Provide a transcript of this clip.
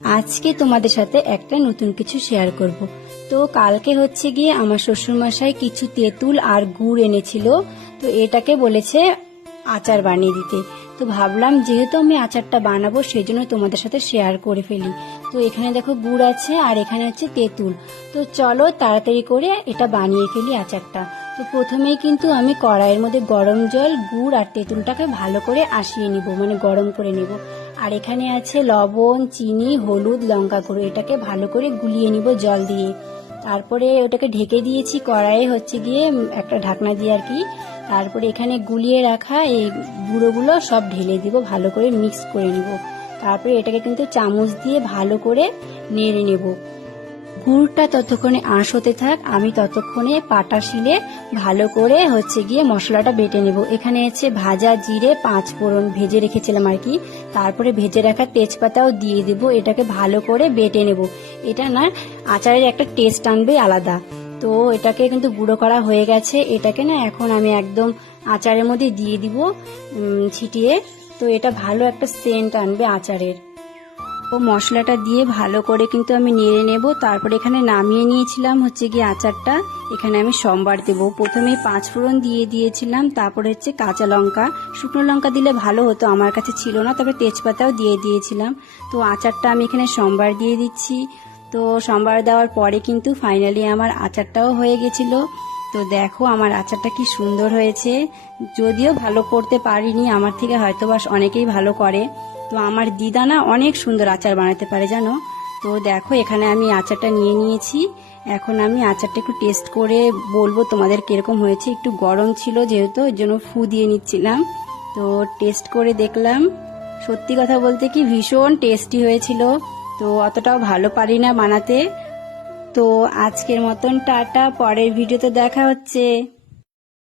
আজকে তোমাদের সাথে একটা নতুন কিছু শেয়ার করব। তো কালকে হচ্ছে গিয়ে আমার শ্বশুরমশাই কিছু তেঁতুল আর গুড় এনেছিল, তো এটাকে বলেছে আচার বানিয়ে দিতে। তো ভাবলাম যেহেতু আমি আচারটা বানাবো সেই জন্য তোমাদের সাথে শেয়ার করে ফেলি। তো এখানে দেখো গুড় আছে আর এখানে হচ্ছে তেঁতুল। তো চলো তাড়াতাড়ি করে এটা বানিয়ে ফেলি আচারটা। তো প্রথমেই কিন্তু আমি কড়াইয়ের মধ্যে গরম জল, গুড় আর তেঁতুলটাকে ভালো করে আশিয়ে নিব, মানে গরম করে নিব। আর এখানে আছে লবণ, চিনি, হলুদ, লঙ্কা গুঁড়ো, এটাকে ভালো করে গুলিয়ে নিব জল দিয়ে। তারপরে ওটাকে ঢেকে দিয়েছি কড়াইয়ে হচ্ছে গিয়ে একটা ঢাকনা দিয়ে আর কি। তারপরে এখানে গুলিয়ে রাখা এই গুঁড়োগুলো সব ঢেলে দিব, ভালো করে মিক্স করে নিব। তারপরে এটাকে কিন্তু চামচ দিয়ে ভালো করে নেড়ে নেব। গুড়টা ততক্ষণে আঁশ হতে থাক, আমি ততক্ষণে পাটা শিলে ভালো করে হচ্ছে গিয়ে মশলাটা বেটে নেব। এখানে হচ্ছে ভাজা জিরে, 5 ফোড়ন ভেজে রেখেছিলাম আর কি। তারপরে ভেজে রাখা তেজপাতাও দিয়ে দেব, এটাকে ভালো করে বেটে নেব। এটা না আচারের একটা টেস্ট আনবে আলাদা। তো এটাকে কিন্তু গুঁড়ো করা হয়ে গেছে, এটাকে না এখন আমি একদম আচারের মধ্যে দিয়ে দিব ছিটিয়ে। তো এটা ভালো একটা সেন্ট আনবে আচারের। ও মশলাটা দিয়ে ভালো করে কিন্তু আমি নেড়ে নেব। তারপরে এখানে নামিয়ে নিয়েছিলাম হচ্ছে গিয়ে আচারটা। এখানে আমি সম্বার দেব। প্রথমে 5 ফোড়ন দিয়ে দিয়েছিলাম, তারপরে হচ্ছে কাঁচা লঙ্কা, শুকনো লঙ্কা দিলে ভালো হতো, আমার কাছে ছিল না, তবে তেজপাতাও দিয়ে দিয়েছিলাম। তো আচারটা আমি এখানে সম্বার দিয়ে দিচ্ছি। তো সম্বার দেওয়ার পরে কিন্তু ফাইনালি আমার আচারটাও হয়ে গেছিল। তো দেখো আমার আচারটা কি সুন্দর হয়েছে। যদিও ভালো করতে পারিনি, আমার থেকে হয়তো বা অনেকেই ভালো করে। তো আমার দিদা না অনেক সুন্দর আচার বানাতে পারে জানো। তো দেখো এখানে আমি আচারটা নিয়ে নিয়েছি। এখন আমি আচারটা একটু টেস্ট করে বলবো তোমাদের কিরকম হয়েছে। একটু গরম ছিল যেহেতু, ওই জন্য ফু দিয়ে নিচ্ছিলাম। তো টেস্ট করে দেখলাম, সত্যি কথা বলতে কি ভীষণ টেস্টি হয়েছিল। তো অতটাও ভালো পারি না বানাতে। তো আজকের মতন টাটা, পরের ভিডিওতে দেখা হচ্ছে।